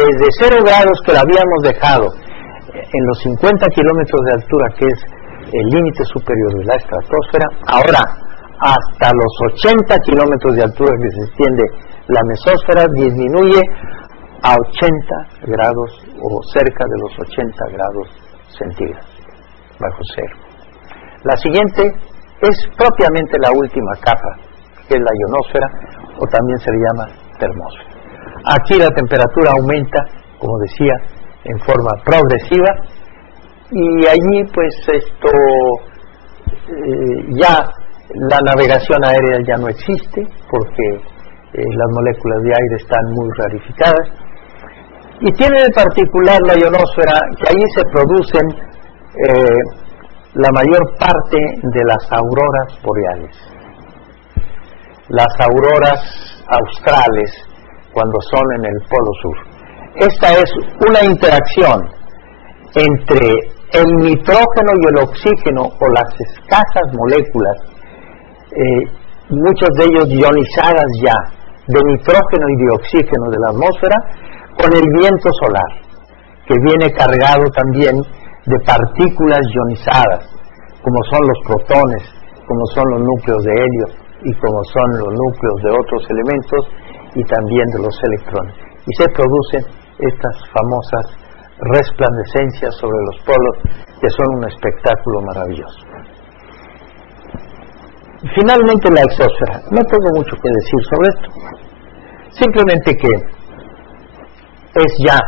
desde 0 grados que la habíamos dejado en los 50 kilómetros de altura, que es el límite superior de la estratosfera, ahora hasta los 80 kilómetros de altura que se extiende la mesósfera, disminuye a 80 grados o cerca de los 80 grados centígrados, bajo cero. La siguiente es propiamente la última capa, que es la ionosfera, o también se le llama termósfera. Aquí la temperatura aumenta, como decía, en forma progresiva, y allí pues esto ya la navegación aérea ya no existe, porque las moléculas de aire están muy rarificadas, y tiene en particular la ionosfera que allí se producen la mayor parte de las auroras boreales, las auroras australes, cuando son en el polo sur. Esta es una interacción entre el nitrógeno y el oxígeno, o las escasas moléculas, muchos de ellos ionizadas ya, de nitrógeno y de oxígeno de la atmósfera, con el viento solar, que viene cargado también de partículas ionizadas, como son los protones, como son los núcleos de helio, y como son los núcleos de otros elementos, y también de los electrones. Y se producen estas famosas resplandecencias sobre los polos, que son un espectáculo maravilloso. Finalmente, la exósfera. No tengo mucho que decir sobre esto, simplemente que es ya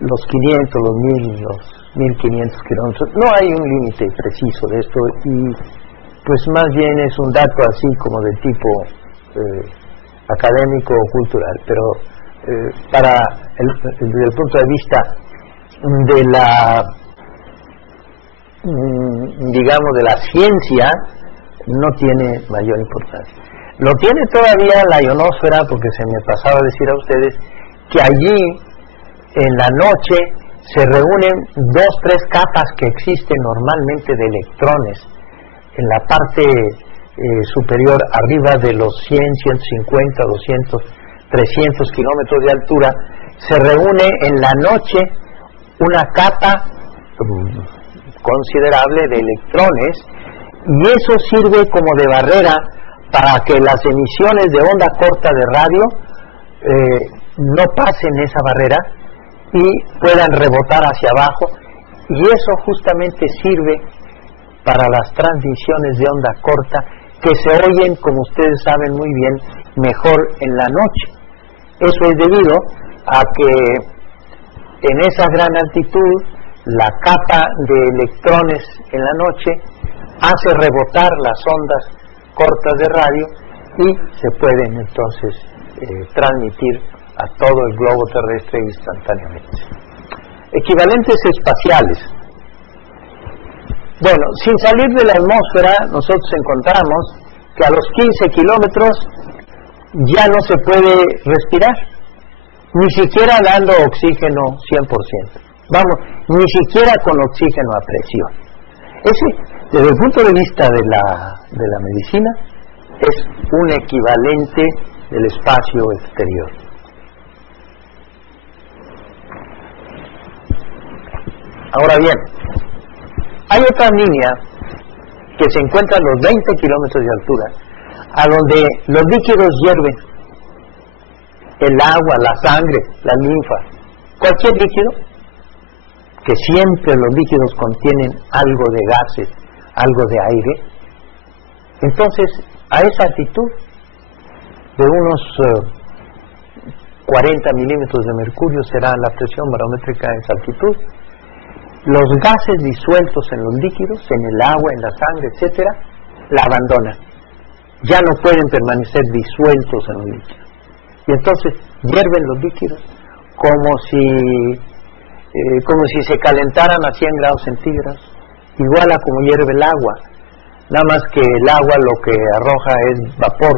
los 500, los 1000, los 1500 kilómetros. No hay un límite preciso de esto, y pues más bien es un dato así como de tipo académico o cultural, pero desde el punto de vista de la digamos de la ciencia, no tiene mayor importancia. Lo tiene todavía la ionosfera, porque se me pasaba a decir a ustedes que allí en la noche se reúnen 2, 3 capas que existen normalmente de electrones en la parte superior, arriba de los 100, 150, 200, 300 kilómetros de altura. Se reúne en la noche una capa considerable de electrones, y eso sirve como de barrera para que las emisiones de onda corta de radio no pasen esa barrera y puedan rebotar hacia abajo, y eso justamente sirve para las transmisiones de onda corta, que se oyen, como ustedes saben muy bien, mejor en la noche. Eso es debido a que en esa gran altitud la capa de electrones en la noche hace rebotar las ondas cortas de radio, y se pueden entonces transmitir a todo el globo terrestre instantáneamente. Equivalentes espaciales. Bueno, sin salir de la atmósfera, nosotros encontramos que a los 15 kilómetros ya no se puede respirar, ni siquiera dando oxígeno 100%. Vamos, ni siquiera con oxígeno a presión. Ese, desde el punto de vista de la medicina, es un equivalente del espacio exterior. Ahora bien, hay otra línea que se encuentra a los 20 kilómetros de altura, a donde los líquidos hierven, el agua, la sangre, la linfa, cualquier líquido, que siempre los líquidos contienen algo de gases, algo de aire. Entonces, a esa altitud de unos 40 milímetros de mercurio será la presión barométrica a esa altitud. Los gases disueltos en los líquidos, en el agua, en la sangre, etcétera, la abandonan. Ya no pueden permanecer disueltos en los líquidos. Y entonces hierven los líquidos como si se calentaran a 100 grados centígrados, igual a como hierve el agua, nada más que el agua lo que arroja es vapor,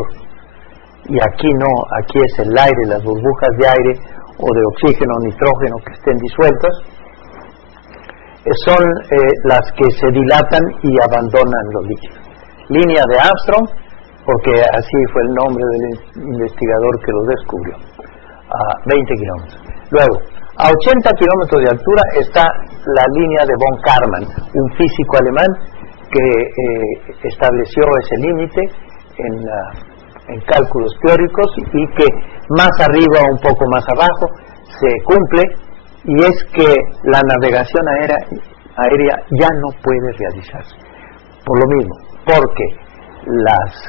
y aquí no, aquí es el aire, las burbujas de aire o de oxígeno o nitrógeno que estén disueltas, son las que se dilatan y abandonan los líquidos. Línea de Armstrong, porque así fue el nombre del investigador que lo descubrió, a 20 kilómetros. Luego, A 80 kilómetros de altura está la línea de von Karman, un físico alemán que estableció ese límite en cálculos teóricos y que más arriba o un poco más abajo se cumple, y es que la navegación aérea ya no puede realizarse. Por lo mismo, porque las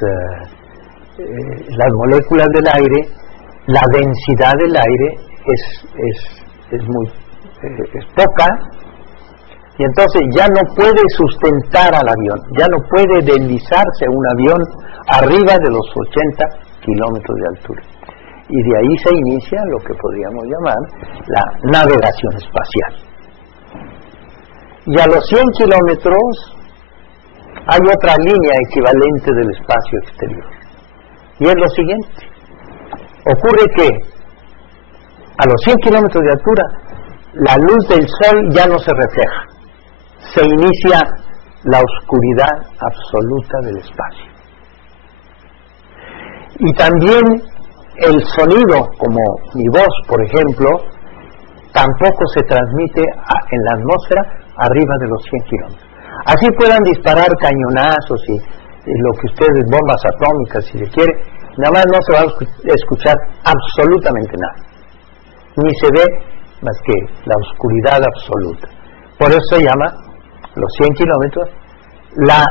moléculas del aire, la densidad del aire es poca, y entonces ya no puede sustentar al avión, ya no puede deslizarse un avión arriba de los 80 kilómetros de altura. Y de ahí se inicia lo que podríamos llamar la navegación espacial. Y a los 100 kilómetros hay otra línea equivalente del espacio exterior. Y es lo siguiente: ocurre que a los 100 kilómetros de altura la luz del sol ya no se refleja, se inicia la oscuridad absoluta del espacio. Y también el sonido, como mi voz, por ejemplo, tampoco se transmite en la atmósfera arriba de los 100 kilómetros. Así puedan disparar cañonazos y lo que ustedes, bombas atómicas, si se quiere, nada más no se va a escuchar absolutamente nada, ni se ve más que la oscuridad absoluta. Por eso se llama los 100 kilómetros la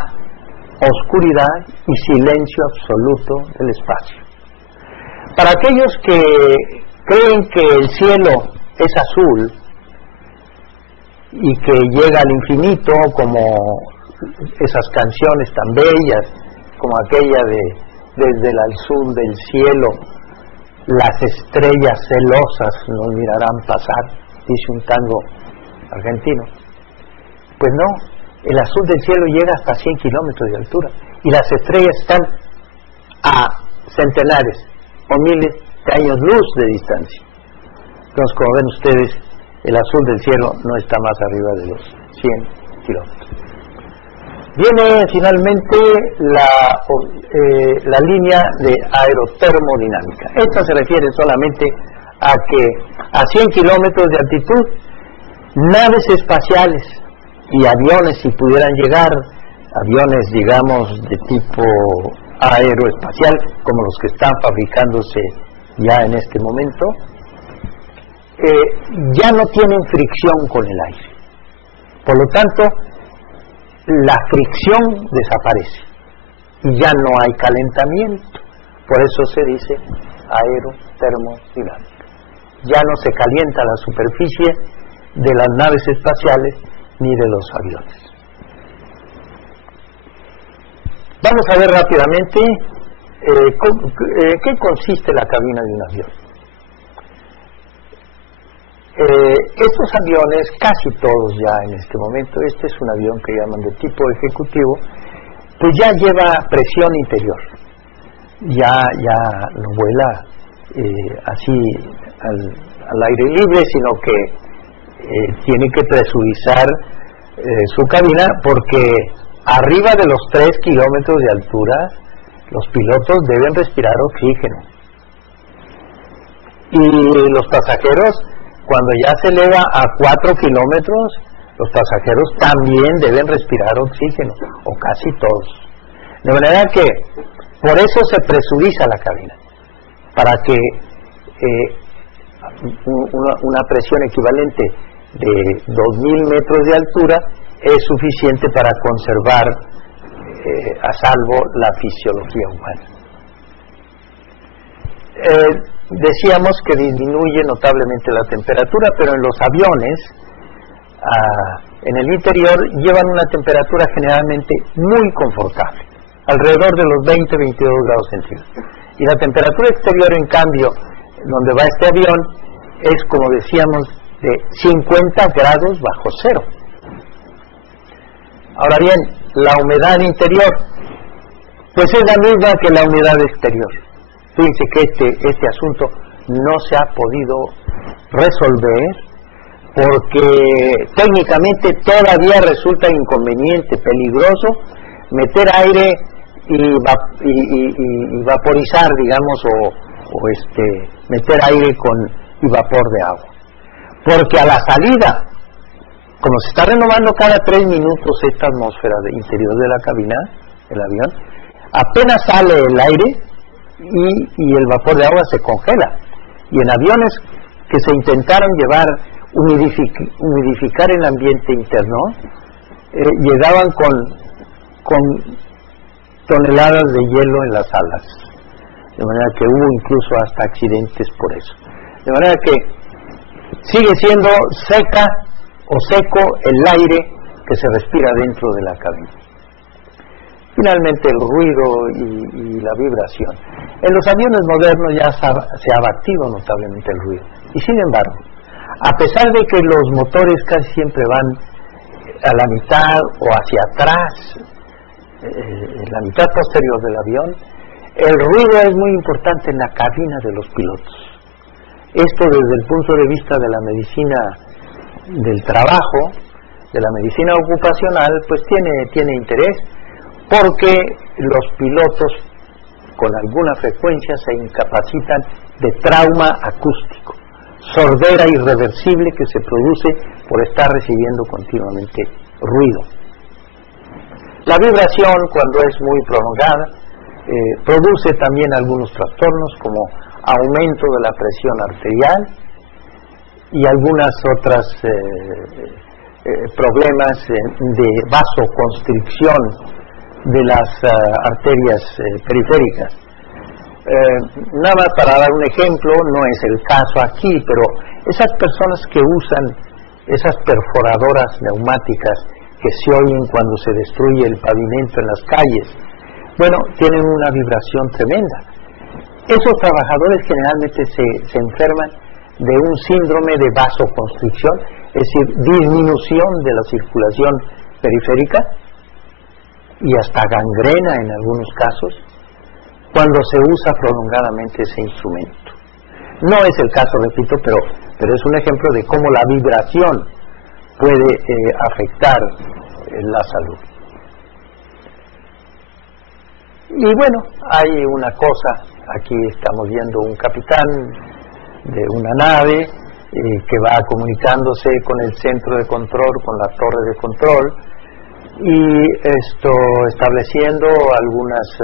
oscuridad y silencio absoluto del espacio. Para aquellos que creen que el cielo es azul y que llega al infinito, como esas canciones tan bellas, como aquella de Desde el azul del cielo las estrellas celosas nos mirarán pasar, dice un tango argentino. Pues no, el azul del cielo llega hasta 100 kilómetros de altura y las estrellas están a centenares o miles de años luz de distancia. Entonces, como ven ustedes, el azul del cielo no está más arriba de los 100 kilómetros. Viene finalmente la línea de aerotermodinámica. Esta se refiere solamente a que a 100 kilómetros de altitud, naves espaciales y aviones, si pudieran llegar, aviones, digamos, de tipo aeroespacial, como los que están fabricándose ya en este momento, ya no tienen fricción con el aire. Por lo tanto, la fricción desaparece y ya no hay calentamiento. Por eso se dice aerotermodinámica. Ya no se calienta la superficie de las naves espaciales ni de los aviones. Vamos a ver rápidamente qué consiste la cabina de un avión. Estos aviones, casi todos ya en este momento, este es un avión que llaman de tipo ejecutivo, pues ya lleva presión interior, ya no vuela así al aire libre, sino que tiene que presurizar su cabina, porque arriba de los 3 kilómetros de altura los pilotos deben respirar oxígeno, y los pasajeros, cuando ya se eleva a 4 kilómetros, los pasajeros también deben respirar oxígeno, o casi todos. De manera que por eso se presuriza la cabina, para que una presión equivalente de 2000 metros de altura es suficiente para conservar a salvo la fisiología humana. Decíamos que disminuye notablemente la temperatura, pero en los aviones, en el interior, llevan una temperatura generalmente muy confortable, alrededor de los 20-22 grados centígrados. Y la temperatura exterior, en cambio, donde va este avión, es, como decíamos, de 50 grados bajo cero. Ahora bien, la humedad interior, pues es la misma que la humedad exterior. Fíjense que este asunto no se ha podido resolver, porque técnicamente todavía resulta inconveniente, peligroso, meter aire y vaporizar, digamos, o meter aire y vapor de agua. porque a la salida, como se está renovando cada 3 minutos esta atmósfera interior de la cabina del avión, apenas sale el aire y el vapor de agua se congela. Y en aviones que se intentaron humidificar el ambiente interno, llegaban con toneladas de hielo en las alas, de manera que hubo incluso hasta accidentes por eso. De manera que sigue siendo seca o seco el aire que se respira dentro de la cabina. Finalmente, el ruido y la vibración. En los aviones modernos ya se ha abatido notablemente el ruido. Y sin embargo, a pesar de que los motores casi siempre van a la mitad o hacia atrás, en la mitad posterior del avión, el ruido es muy importante en la cabina de los pilotos. Esto desde el punto de vista de la medicina del trabajo, de la medicina ocupacional, pues tiene interés, porque los pilotos con alguna frecuencia se incapacitan de trauma acústico, sordera irreversible que se produce por estar recibiendo continuamente ruido. La vibración, cuando es muy prolongada, produce también algunos trastornos como aumento de la presión arterial y algunas otras problemas de vasoconstricción de las arterias periféricas. Nada más para dar un ejemplo, no es el caso aquí, pero esas personas que usan esas perforadoras neumáticas que se oyen cuando se destruye el pavimento en las calles, bueno, tienen una vibración tremenda. Esos trabajadores generalmente se enferman de un síndrome de vasoconstricción, es decir, disminución de la circulación periférica y hasta gangrena en algunos casos, cuando se usa prolongadamente ese instrumento. No es el caso, repito, pero es un ejemplo de cómo la vibración puede afectar la salud. Y bueno, hay una cosa, aquí estamos viendo un capitán de una nave que va comunicándose con el centro de control, con la torre de control, y estableciendo algunas,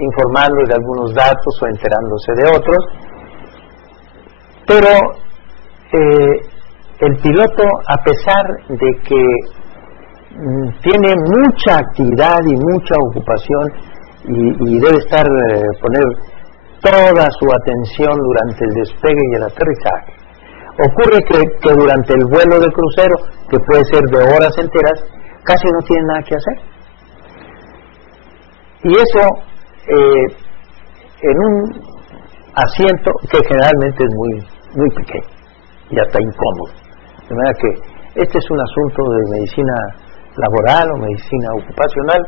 informando de algunos datos o enterándose de otros, pero el piloto, a pesar de que tiene mucha actividad y mucha ocupación y debe estar poner toda su atención durante el despegue y el aterrizaje, ocurre que durante el vuelo de crucero, que puede ser de horas enteras, casi no tiene nada que hacer. Y eso en un asiento que generalmente es muy pequeño y hasta incómodo. De manera que este es un asunto de medicina laboral o medicina ocupacional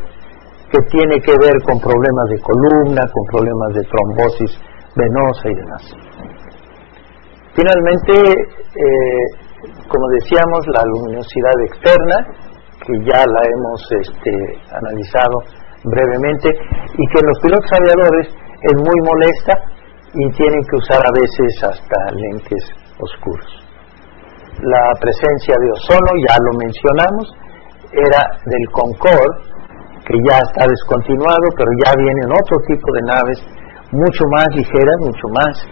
que tiene que ver con problemas de columna, con problemas de trombosis venosa y demás. Finalmente, como decíamos, la luminosidad externa, que ya la hemos analizado brevemente, y que en los pilotos aviadores es muy molesta y tienen que usar a veces hasta lentes oscuros. La presencia de ozono, ya lo mencionamos, era del Concorde, que ya está descontinuado, pero ya vienen otro tipo de naves mucho más ligeras, mucho más